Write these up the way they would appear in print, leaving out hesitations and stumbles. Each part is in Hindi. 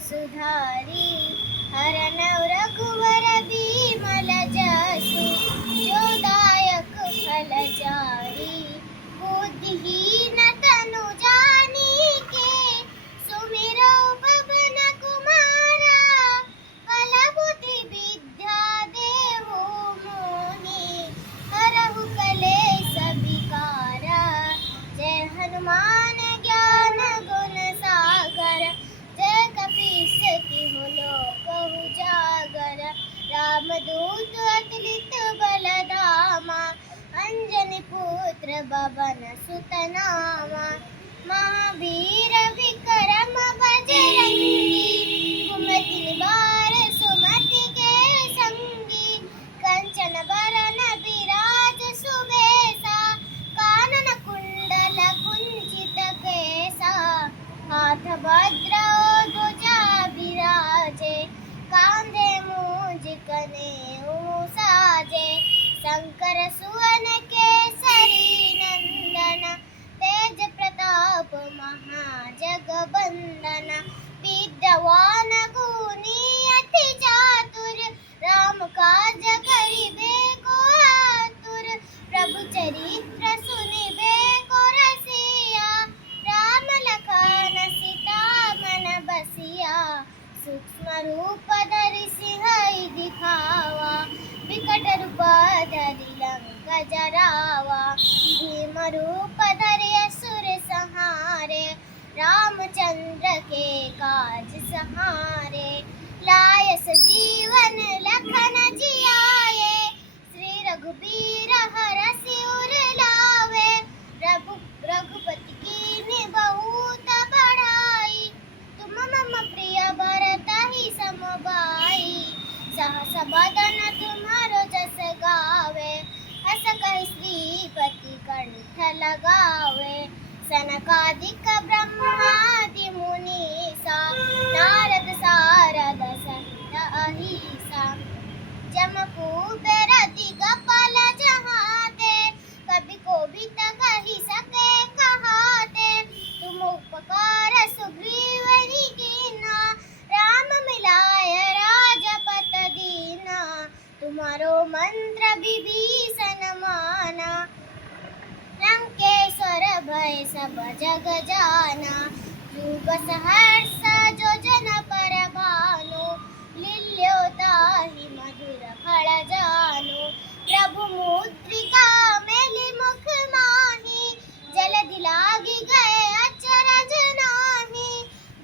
सुधारी, हरन रघुवर बिमल जसु, जो दायक फल चारि। बुद्धिहीन तनु जानिके, सुमिरौ पवन कुमारा। बल बुद्धि विद्या देहु मोहि, हरहु कलेस विकारा। जय हनुमान ज्ञान गुण सागर, जय कपीस तिहु लोक उजागर। रामदूत अतुलित बल धामा, अंजनी पुत्र पवन सुत नामा। महावीर विक्रम बजरंगी, कुमति निवार सुमति के संगी। कंचन बरन विराज सुबेसा, कानन कुंडल कुंचित केसा। हाथ वज्र ध्वजा विराजे, कांधे मूंज कनेऊ साजे। शंकर सुवन केसरी नंदन, तेज प्रताप महाजगबंदन। विद्यावान गुणी अति चातुर, राम काज करिबे को आतुर। प्रभु चरित्र सुनिबे को रसिया, राम लखन सीता मन बसिया। सूक्ष्म रूप धरि सिंह दिखावा, विकट रूप धरि लंक जरावा। भीम रूप धरि असुर संहारे, रामचंद्र के काज सहारे। लाय सजीवन लखन जियाए, श्री रघुबीर हरषि उर लावे। रघुपति कीन्ही बहुत बड़ाई, तुम मम प्रिय भरतहि सम भाई। सहस बदन तुम्हारो जस गावे, हस कहि श्रीपति कंठ लगावे। सनकादिक ब्रह्मादि मुनीसा, नारद सारद सहित अहिसा। जम कुबेर दिगपाल जहाते, कवि कोविद कहि सके कहाते। तुम उपकार सुग्रीव कीन्हा, राम मिलाय राजपद दीना। तुम्हारो मंत्र विभीषण माना, लंकेश्वर भय सब जग जाना। जुग सहर्ष जो जन पर भानु, लील्यो ताहि मधुर फल जानु। प्रभु मुद्रिका मेलि मुख माहि, जलधि लागी गए अचरज नाहि।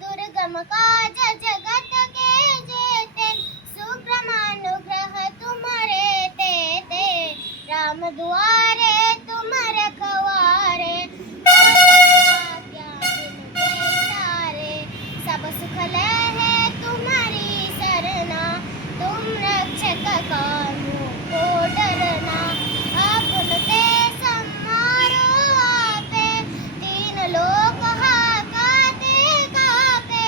दुर्गम काज जगत के जेते, सुगम अनुग्रह तुम्हारे तेते। राम दुआरे तुम रखवारे, सब सुख लहे तुम्हारी सरना। तुम रक्षक काहू को डरना, आपन देश हमारो आपे। तीन लोक हाकते कापे,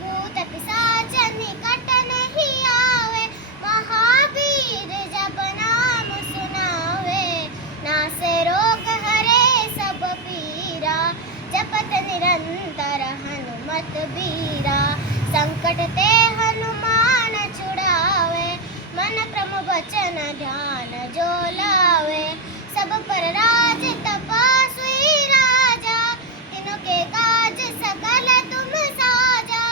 भूत पिशाच निकट नहीं आवे। महावीर जब नाम सुनावे, नासे रोग हरे सब पीरा। जपत निरंतर हनुमत बीरा, संकट ते हनुमान छुड़ावे। मन क्रम वचन ध्यान जो लावे, सब पर राज तपस्वी राजा। तीनों के काज सकल तुम साजा,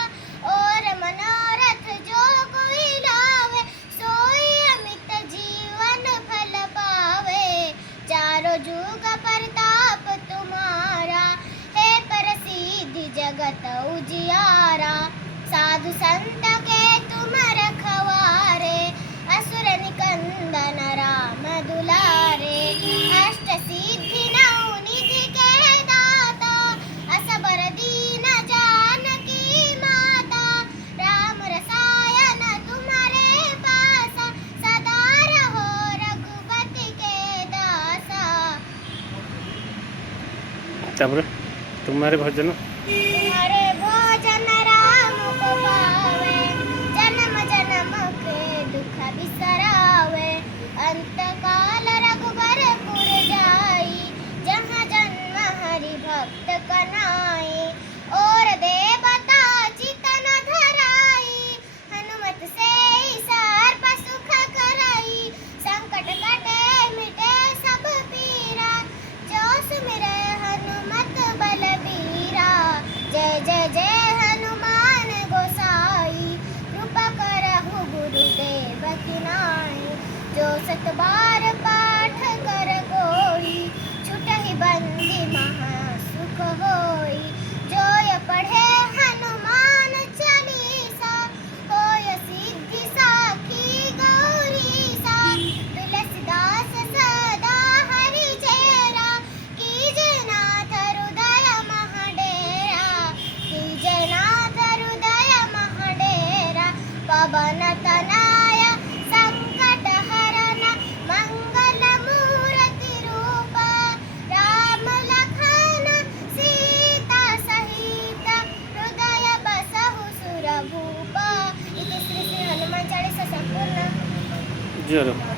और मनोरथ जो कोई लावे। सोई अमित जीवन फल पावे, चारों जुग परताप तुम्हारा। हे प्रसिद्धि जगत उजियारा, साधु संत के तुम रखवारे। असुर निकंदन राम दुलारे, अष्ट सिद्धि नौ निधि के दाता। असबर दीन जानकी माता, राम रसायन तुम्हारे पासा। सदा रहो रघुपति के दासा। तुम्हारे भजन तुम्हारे भोजन राम को पावे, जन्म जन्म के दुख बिसरावे। अंत काल रघुबरपुर जाई, जहाँ जन्म हरि भक्त कनाई। और देवता चितन धरा, चलो